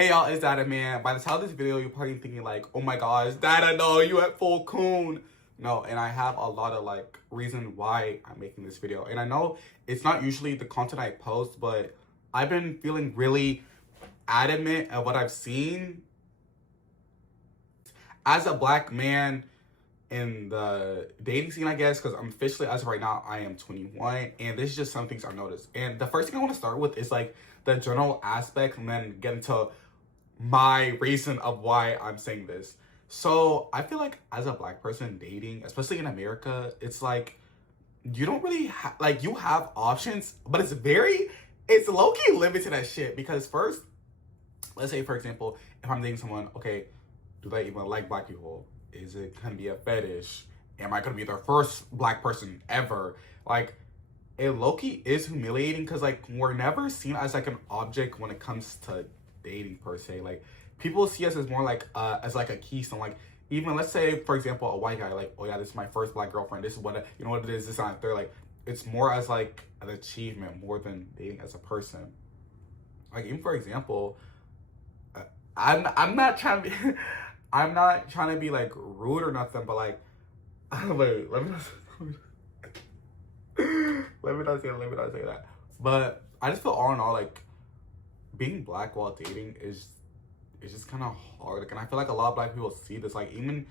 Hey y'all, it's Dada Man. By the time of this video, you're probably thinking like, oh my gosh, Dada, no, you at full coon. No, and I have a lot of like reason why I'm making this video. And I know it's not usually the content I post, but I've been feeling really adamant of what I've seen as a black man in the dating scene, I guess, because I'm officially, as of right now, I am 21, and this is just some things I've noticed. And the first thing I want to start with is like the general aspect, and then get into my reason of why I'm saying this. So I feel like as a black person dating, especially in America, it's like you don't really like, you have options, but it's low-key limited as shit. Because first, let's say for example, if I'm dating someone, okay, do they even like black people? Is it gonna be a fetish? Am I gonna be their first black person ever? Like, it low-key is humiliating because like we're never seen as like an object when it comes to dating per se. Like, people see us as more like as like a keystone. Like, even let's say for example a white guy, like, oh yeah, this is my first black girlfriend, this is what you know what it is, this and they're like, it's more as like an achievement more than dating as a person. Like, even for example, I'm not trying to be I'm not trying to be like rude or nothing, but like wait, let me not let me not say that. But I just feel all in all like being black while dating is just kind of hard. Like, and I feel like a lot of black people see this. Like, even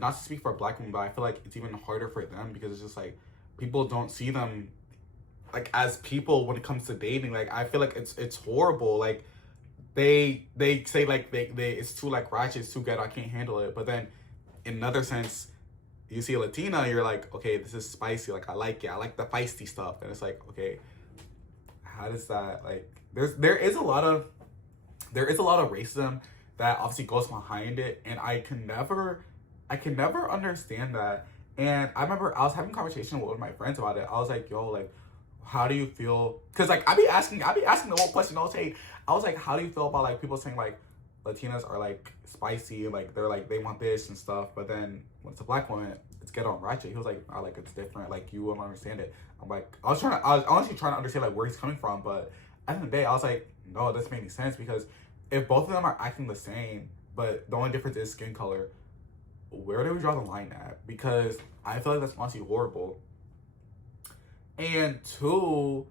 not to speak for black women, but I feel like it's even harder for them because it's just like people don't see them like as people when it comes to dating. Like, I feel like it's horrible. Like, they say like they it's too like ratchet, it's too ghetto, I can't handle it. But then in another sense, you see a Latina, you're like, okay, this is spicy, like I like it, I like the feisty stuff. And it's like, okay, how does that, like, there is a lot of racism that obviously goes behind it, and I can never understand that. And I remember I was having a conversation with one of my friends about it. I was like, yo, like, how do you feel? Because like I be asking the one question. I was like, how do you feel about like people saying like Latinas are like spicy, like they're like they want this and stuff, but then when it's a black woman, it's ghetto and ratchet. He was like, oh, like it's different, like you won't understand it. I'm like, I was honestly trying to understand like where he's coming from, but at the end of the day, I was like, no, it doesn't make any sense, because if both of them are acting the same, but the only difference is skin color, where do we draw the line at? Because I feel like that's honestly horrible. And two,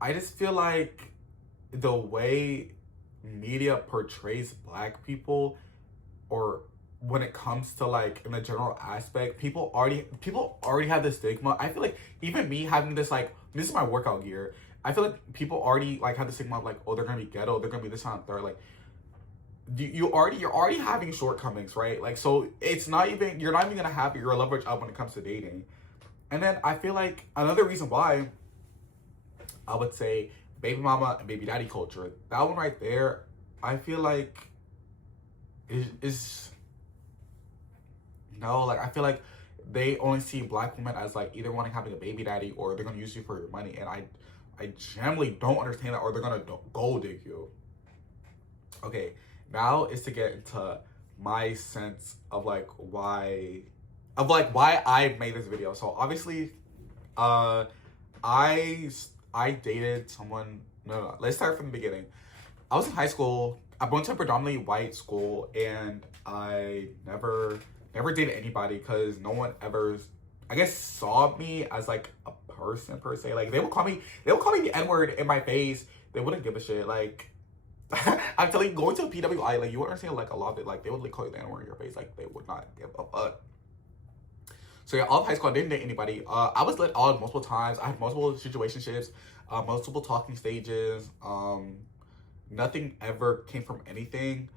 I just feel like the way media portrays black people, or when it comes to like in the general aspect, people already have this stigma. I feel like even me having this, like, this is my workout gear, I feel like people already like have the stigma of like, oh, they're gonna be ghetto, they're gonna be this and third. Like, you're already having shortcomings, right? Like, so you're not even gonna have your leverage up when it comes to dating. And then I feel like another reason why I would say baby mama and baby daddy culture, that one right there, I feel like is no, like, I feel like they only see black women as like either wanting having a baby daddy, or they're gonna use you for your money. And I generally don't understand that, or they're gonna gold dig you. Okay, now is to get into my sense of like why I made this video. So obviously, I dated someone. No, let's start from the beginning. I was in high school. I went to a predominantly white school, and I never dated anybody because no one ever, I guess, saw me as like a person per se. Like, they would call me the N-word in my face. They wouldn't give a shit. Like, I'm telling you, going to a PWI, like, you would understand like a lot of it. Like, they would like call you the N-word in your face. Like, they would not give a fuck. So yeah, all of high school, I didn't date anybody. I was let out multiple times. I had multiple situationships, multiple talking stages. Nothing ever came from anything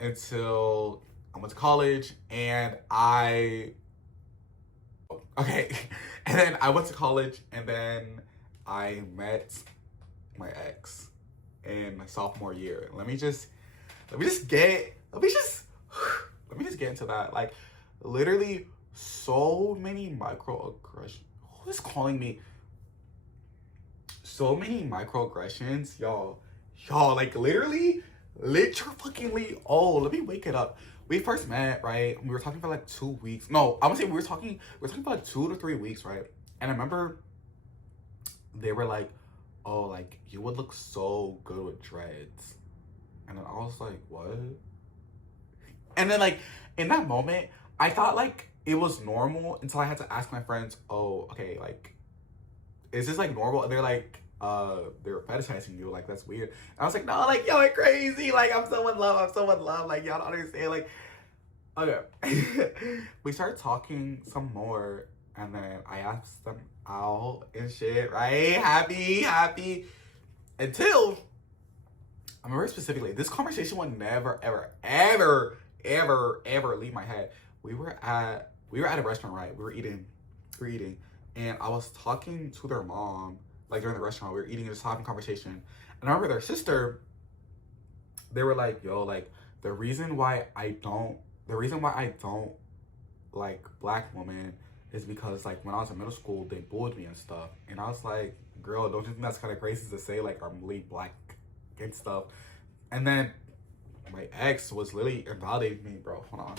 until I went to college, and and then I went to college, and then I met my ex in my sophomore year. Let me just get into that. Like, literally, so many microaggressions. Who is calling me? So many microaggressions, y'all. Like, literally, oh, let me wake it up. We first met, right? We were talking for like 2 weeks. No, I would say we were talking for like 2 to 3 weeks, right? And I remember they were like, oh, like, you would look so good with dreads. And then I was like, what? And then, like, in that moment, I thought, like, it was normal until I had to ask my friends, oh, okay, like, is this, like, normal? And they're like, they're fetishizing you, like, that's weird. And I was like, no, like, yo, it's crazy. Like, I'm so in love. I'm so in love. Like, y'all don't understand. Like, okay. We started talking some more. And then I asked them out and shit, right? Happy. Until, I remember specifically, this conversation would never, ever leave my head. We were at a restaurant, right? We were eating, and I was talking to their mom, like during the restaurant. We were eating and just having conversation. And I remember their sister, they were like, yo, like, the reason why I don't like black women is because, like, when I was in middle school, they bullied me and stuff. And I was like, girl, don't you think that's kind of crazy to say, like, I'm really black and stuff? And then my ex was literally invalidating me, bro. Hold on.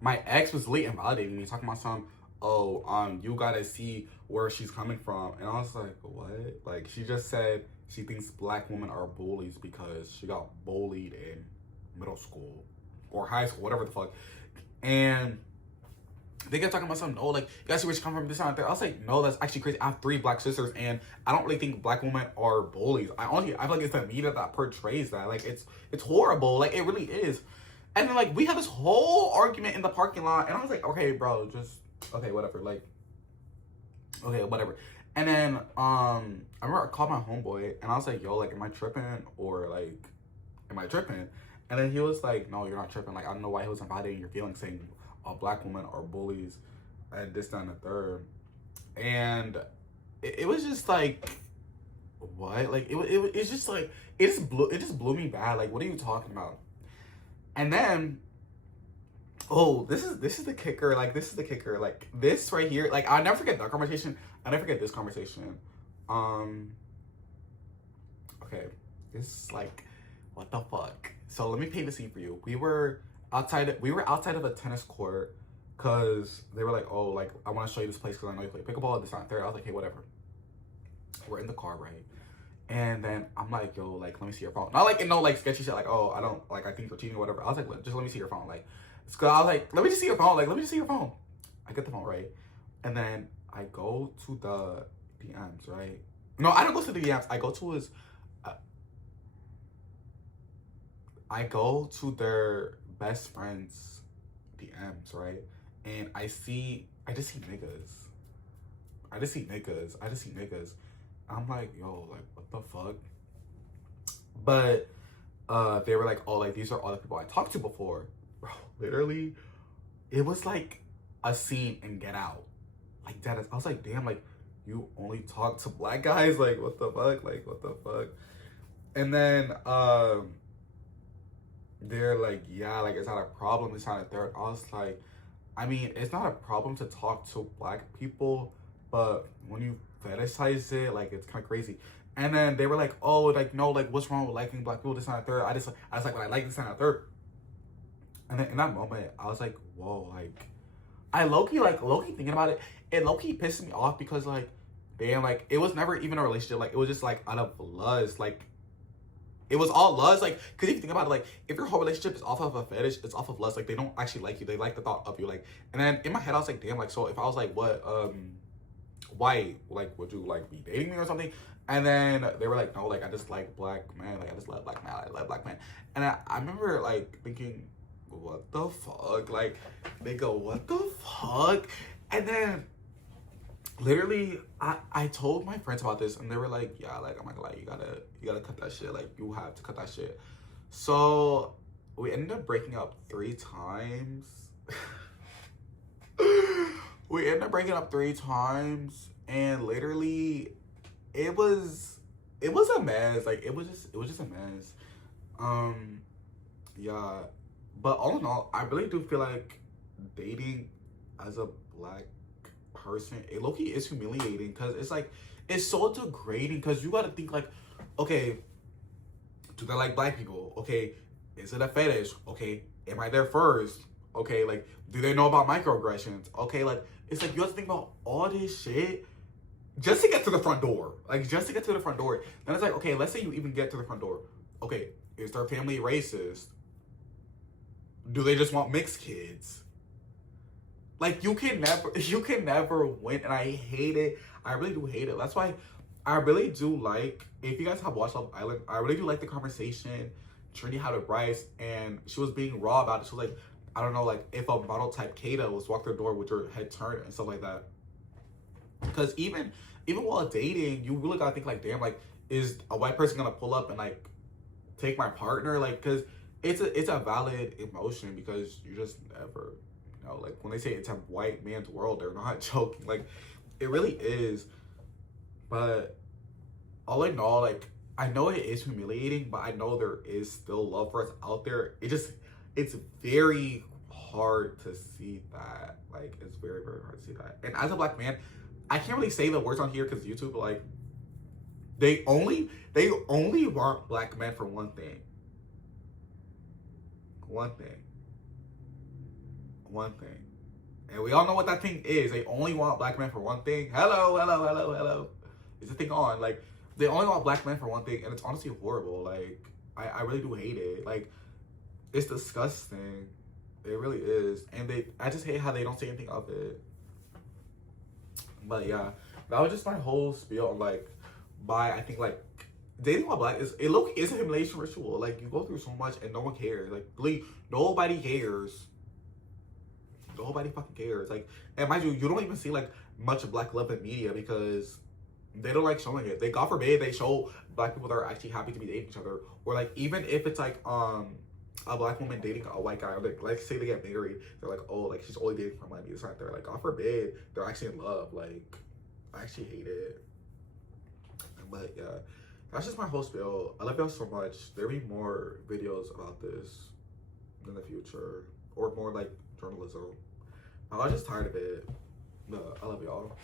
My ex was literally invalidating me, talking about some, oh, you gotta see where she's coming from. And I was like, what? Like, she just said she thinks black women are bullies because she got bullied in middle school or high school, whatever the fuck. And they kept talking about something, oh, like, you guys see where she come from, this and that. I was like, no, that's actually crazy. I have 3 black sisters, and I don't really think black women are bullies. I feel like it's the media that portrays that. Like, it's horrible. Like, it really is. And then, like, we had this whole argument in the parking lot, and I was like, okay, bro, just, okay, whatever. Like, okay, whatever. And then, I remember I called my homeboy, and I was like, yo, like, am I tripping? Or, like, am I tripping? And then he was like, no, you're not tripping. Like, I don't know why he was invalidating your feelings, saying black women are bullies, and this, that, and the third. And it was just like, what? Like, it's just like, it just blew me bad. Like, what are you talking about? And then, oh, this is the kicker. Like, this is the kicker. Like, this right here. Like, I'll never forget that conversation. I'll never forget this conversation. Okay, this, like, what the fuck? So let me paint the scene for you. We were outside of a tennis court, because they were like, oh, like, I want to show you this place because I know you play pickleball, this, not there. I was like, hey, whatever. We're in the car, right? And then I'm like, yo, like, let me see your phone. Not like, you know, like, sketchy shit, like, oh, I don't, like, I think you're cheating or whatever. I was like, just let me see your phone. Like, so I was like, let me just see your phone. Like, let me just see your phone. I get the phone, right? And then I go to the DMs, right? No, I don't go to the DMs. I go to his, I go to their best friend's DMs, right? And I just see niggas. I just see niggas. I'm like, yo, like, what the fuck? But they were like, oh, like, these are all the people I talked to before. Bro, literally, it was like a scene in Get Out. Like, that is, I was like, damn, like, you only talk to black guys? Like, what the fuck? Like, what the fuck? And then they're like, yeah, like, it's not a problem, it's not a third. I was like, I mean, it's not a problem to talk to black people, but when you fetishize it, like, it's kind of crazy. And then they were like, oh, like, no, like, what's wrong with liking black people, this and that third? I was like, well, I like this and that third. And then in that moment, I was like, whoa, like, I low-key thinking about it, it low-key pissed me off because, like, damn, like, it was never even a relationship. Like, it was just, like, out of lust. Like, it was all lust. Like, because if you think about it, like, if your whole relationship is off of a fetish, it's off of lust. Like, they don't actually like you. They like the thought of you. Like, and then in my head, I was like, damn, like, so if I was like, what, why, like, would you, like, be dating me or something? And then they were like, no, like, I just like black men. Like, I just love black men. I love black men. And I remember, like, thinking, what the fuck? Like, they go, what the fuck? And then literally I told my friends about this, and they were like, yeah, like, I'm not gonna lie, you gotta cut that shit. Like, you have to cut that shit. So we ended up breaking up 3 times. We ended up breaking up 3 times, and literally it was a mess. Like, it was just a mess. Yeah. But all in all, I really do feel like dating as a black person, it low-key is humiliating, because it's like, it's so degrading, because you gotta think, like, okay, do they like black people? Okay, is it a fetish? Okay, am I there first? Okay, like, do they know about microaggressions? Okay, like, it's like you have to think about all this shit just to get to the front door. Like, just to get to the front door. Then it's like, okay, let's say you even get to the front door. Okay, is their family racist? Do they just want mixed kids? Like, you can never win, and I hate it. I really do hate it. That's why I really do like, if you guys have watched Love Island, I really do like the conversation Trinity had with Bryce, and she was being raw about it. She was like, I don't know, like, if a model type Kata was walk through the door with her head turned and stuff like that. Because even while dating, you really gotta think like, damn, like, is a white person gonna pull up and like take my partner? Like, because it's a valid emotion, because you just never, you know, like, when they say it's a white man's world, they're not joking. Like, it really is. But all in all, like, I know it is humiliating, but I know there is still love for us out there. It's very hard to see that. Like, it's very, very hard to see that. And as a black man, I can't really say the words on here because YouTube, like, they only want black men for one thing. One thing. And we all know what that thing is. They only want black men for one thing. Hello. Is the thing on? Like, they only want black men for one thing, and it's honestly horrible. Like, I really do hate it. Like, it's disgusting. It really is. And I just hate how they don't say anything of it. But yeah, that was just my whole spiel on, like, I think, like, dating while black is a humiliation ritual. Like, you go through so much and no one cares. Like, really, nobody cares. Nobody fucking cares. Like, and mind you, you don't even see, like, much of black love in media because they don't like showing it. God forbid they show black people that are actually happy to be dating each other. Or, like, even if it's like a black woman dating a white guy, or like say they get married, they're like, oh, like, she's only dating for money. It's not there. Like, God forbid they're actually in love. Like, I actually hate it. But yeah, that's just my whole spiel. I love y'all so much. There'll be more videos about this in the future, or more like journalism. I was just tired of it. But I love y'all.